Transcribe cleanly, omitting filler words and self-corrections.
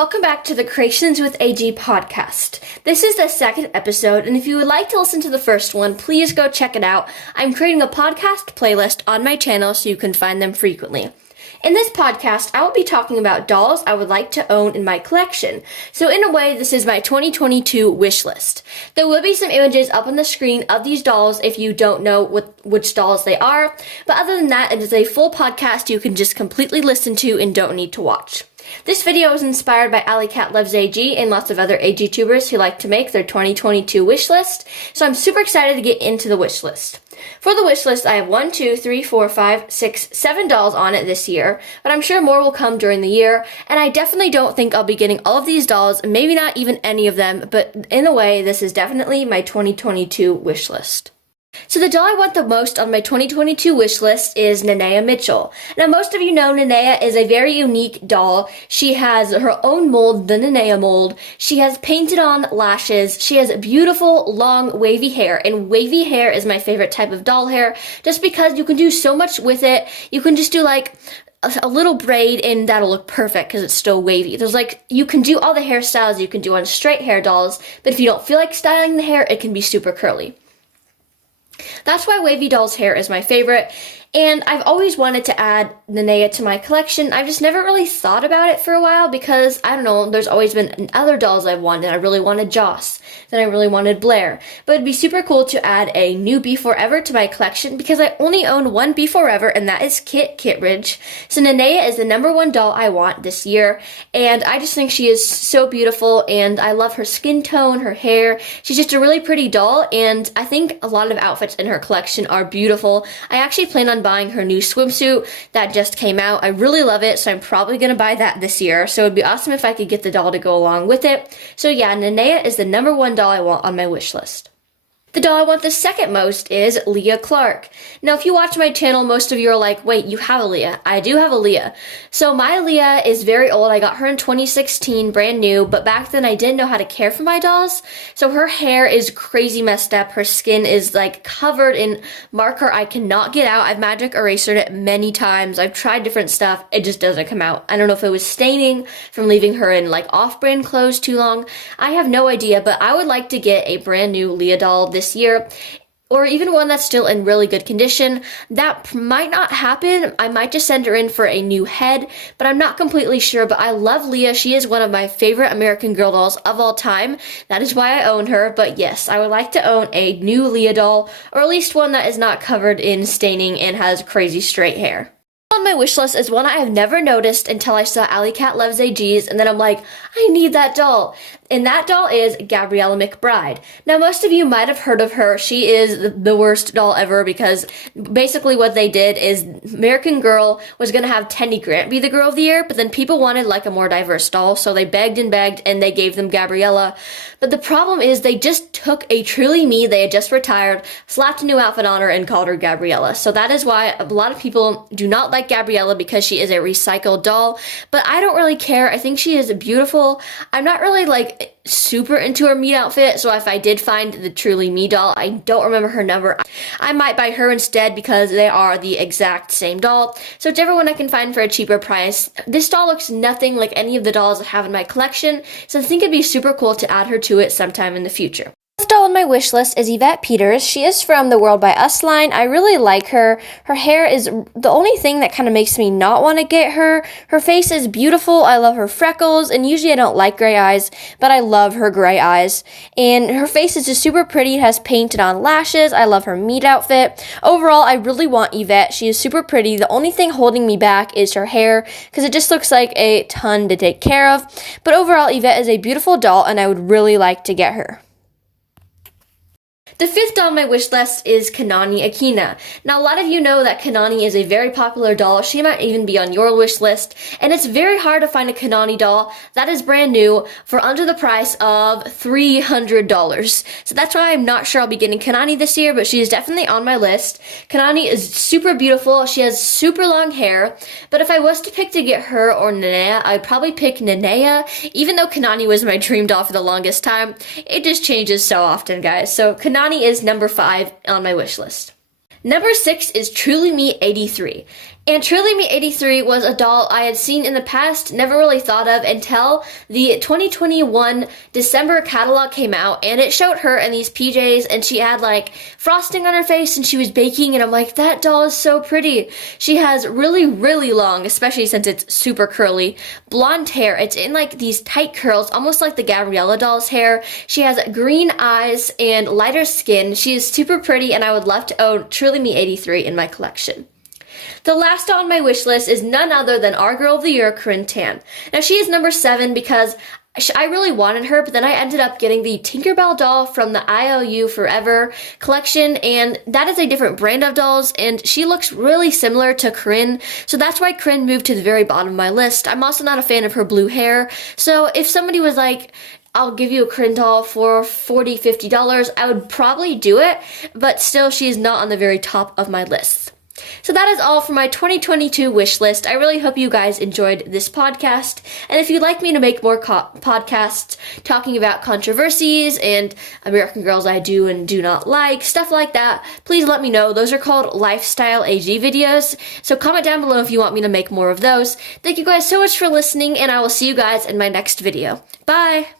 welcome back to the Creations with AG podcast. This is the second episode, and if you would like to listen to the first one, please go check it out. I'm creating a podcast playlist on my channel so you can find them frequently. In this podcast, I will be talking about dolls I would like to own in my collection. So in a way, this is my 2022 wish list. There will be some images up on the screen of these dolls if you don't know which dolls they are. But other than that, it is a full podcast you can just completely listen to and don't need to watch. This video was inspired by Alley Cat Loves AG and lots of other AG tubers who like to make their 2022 wish list. So I'm super excited to get into the wish list. For the wish list, I have 1, 2, 3, 4, 5, 6, 7 dolls on it this year, but I'm sure more will come during the year, and I definitely don't think I'll be getting all of these dolls, maybe not even any of them, but in a way, this is definitely my 2022 wish list. So the doll I want the most on my 2022 wish list is Nenea Mitchell. Now most of you know Nenea is a very unique doll. She has her own mold, the Nenea mold. She has painted on lashes. She has beautiful long wavy hair, and wavy hair is my favorite type of doll hair just because you can do so much with it. You can just do like a little braid and that'll look perfect because it's still wavy. You can do all the hairstyles you can do on straight hair dolls, but if you don't feel like styling the hair, it can be super curly. That's why wavy doll's hair is my favorite, and I've always wanted to add Nenea to my collection. I've just never really thought about it for a while because, I don't know, there's always been other dolls I've wanted. I really wanted Joss, then I really wanted Blair, but it'd be super cool to add a new Be Forever to my collection because I only own one Be Forever, and that is Kit Kittredge. So Nenea is the #1 doll I want this year, and I just think she is so beautiful, and I love her skin tone, her hair. She's just a really pretty doll, and I think a lot of outfits in her collection are beautiful. I actually plan on buying her new swimsuit that just came out. I really love it, so I'm probably going to buy that this year. So it'd be awesome if I could get the doll to go along with it. So yeah, Nenea is the #1 doll I want on my wish list. The doll I want the second most is Leah Clark. Now, if you watch my channel, most of you are like, wait, you have a Leah. I do have a Leah. So my Leah is very old. I got her in 2016, brand new, but back then I didn't know how to care for my dolls. So her hair is crazy messed up. Her skin is like covered in marker I cannot get out. I've magic erasered it many times. I've tried different stuff. It just doesn't come out. I don't know if it was staining from leaving her in like off-brand clothes too long. I have no idea, but I would like to get a brand new Leah doll this year, or even one that's still in really good condition. That might not happen. I might just send her in for a new head, but I'm not completely sure. But I love Leah. She is one of my favorite American Girl dolls of all time. That is why I own her. But yes, I would like to own a new Leah doll, or at least one that is not covered in staining and has crazy straight hair. On my wish list is one I have never noticed until I saw Alley Cat Loves AG's, and then I'm like, I need that doll. And that doll is Gabriella McBride. Now, most of you might have heard of her. She is the worst doll ever because basically what they did is American Girl was going to have Tenny Grant be the Girl of the Year, but then people wanted like a more diverse doll, so they begged and they gave them Gabriella. But the problem is they just took a Truly Me they had just retired, slapped a new outfit on her, and called her Gabriella. So that is why a lot of people do not like Gabriella, because she is a recycled doll. But I don't really care. I think she is beautiful. I'm not really like super into her meat outfit, so if I did find the Truly Me doll, I don't remember her number, I might buy her instead because they are the exact same doll. So whichever one I can find for a cheaper price. This doll looks nothing like any of the dolls I have in my collection, so I think it'd be super cool to add her to it sometime in the future. The doll on my wish list is Yvette Peters. She is from the World by Us line. I really like her. Her hair is the only thing that kind of makes me not want to get her. Her face is beautiful. I love her freckles, and usually I don't like gray eyes, but I love her gray eyes. And her face is just super pretty. It has painted on lashes. I love her meat outfit. Overall, I really want Yvette. She is super pretty. The only thing holding me back is her hair because it just looks like a ton to take care of. But overall, Yvette is a beautiful doll, and I would really like to get her. The fifth doll on my wish list is Kanani Akina. Now, a lot of you know that Kanani is a very popular doll. She might even be on your wish list, and it's very hard to find a Kanani doll that is brand new for under the price of $300. So that's why I'm not sure I'll be getting Kanani this year, but she is definitely on my list. Kanani is super beautiful. She has super long hair, but if I was to pick to get her or Nenea, I'd probably pick Nenea, even though Kanani was my dream doll for the longest time. It just changes so often, guys. So Kanani is number 5 on my wish list. Number 6 is Truly Me 83. And Truly Me 83 was a doll I had seen in the past, never really thought of until the 2021 December catalog came out, and it showed her in these PJs, and she had like frosting on her face and she was baking, and I'm like, that doll is so pretty. She has really, really long, especially since it's super curly, blonde hair. It's in like these tight curls, almost like the Gabriella doll's hair. She has green eyes and lighter skin. She is super pretty, and I would love to own Truly Me 83 in my collection. The last on my wish list is none other than our Girl of the Year, Corinne Tan. Now, she is number 7 because I really wanted her, but then I ended up getting the Tinkerbell doll from the IOU Forever collection, and that is a different brand of dolls, and she looks really similar to Corinne, so that's why Corinne moved to the very bottom of my list. I'm also not a fan of her blue hair, so if somebody was like, I'll give you a Corinne doll for $40, $50, I would probably do it, but still, she is not on the very top of my list. So that is all for my 2022 wish list. I really hope you guys enjoyed this podcast. And if you'd like me to make more podcasts talking about controversies and American Girls I do and do not like, stuff like that, please let me know. Those are called Lifestyle AG videos. So comment down below if you want me to make more of those. Thank you guys so much for listening, and I will see you guys in my next video. Bye!